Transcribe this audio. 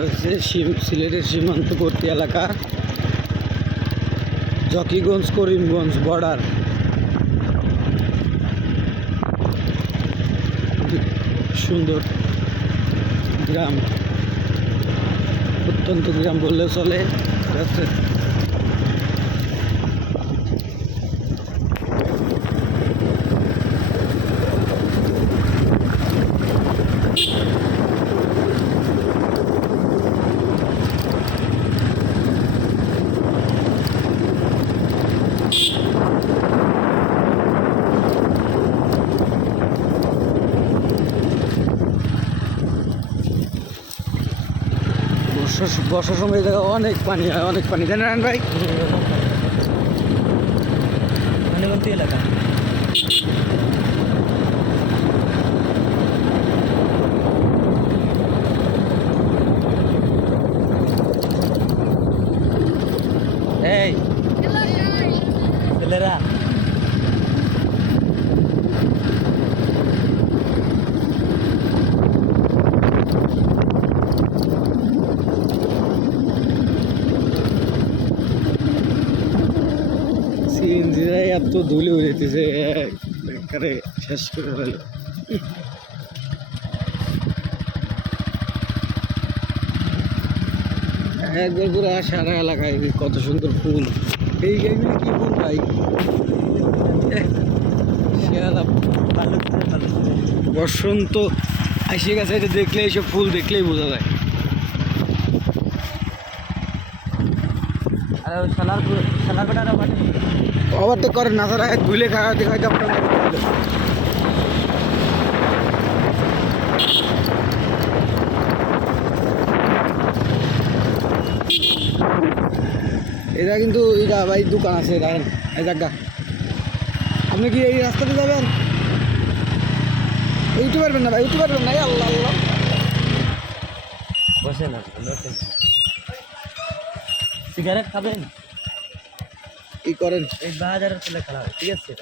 এটা হচ্ছে সিলেটের সীমান্তবর্তী এলাকা, জকিগঞ্জ করিমগঞ্জ বর্ডার। সুন্দর গ্রাম, প্রত্যন্ত গ্রাম বললেও চলে। বর্ষার সময় এই জায়গায় অনেক পানি হয়, অনেক পানি, তাই না ভাই? এলাকা এই ছেলেরা সিএনজিরাই এত ধুলে হয়ে যেতেছে, একেবারে শেষ করে ফেলে। একবার পুরো সারা এলাকায় কত সুন্দর ফুল। এইগুলি কি ফুল ভাই? শিয়ালা বসন্ত আসে গেছে, এটা দেখলে এইসব ফুল দেখলেই বোঝা যায়। ওভারটেক করেন না স্যার, ধুলে খাওয়াতে খাইতে আপনার এটা কিন্তু এটা ভাই দোকান আছে, দেখেন এই জায়গা। আপনি কি এই রাস্তাতে যাবেন? উঠতে পারবেন না ভাই, উঠতে পারবেন না। আল্লাহ আল্লাহ, বসে না, সিগারেট খাবেন? কি করেন? এই বাজারের ছেলে খেলা, ঠিক আছে।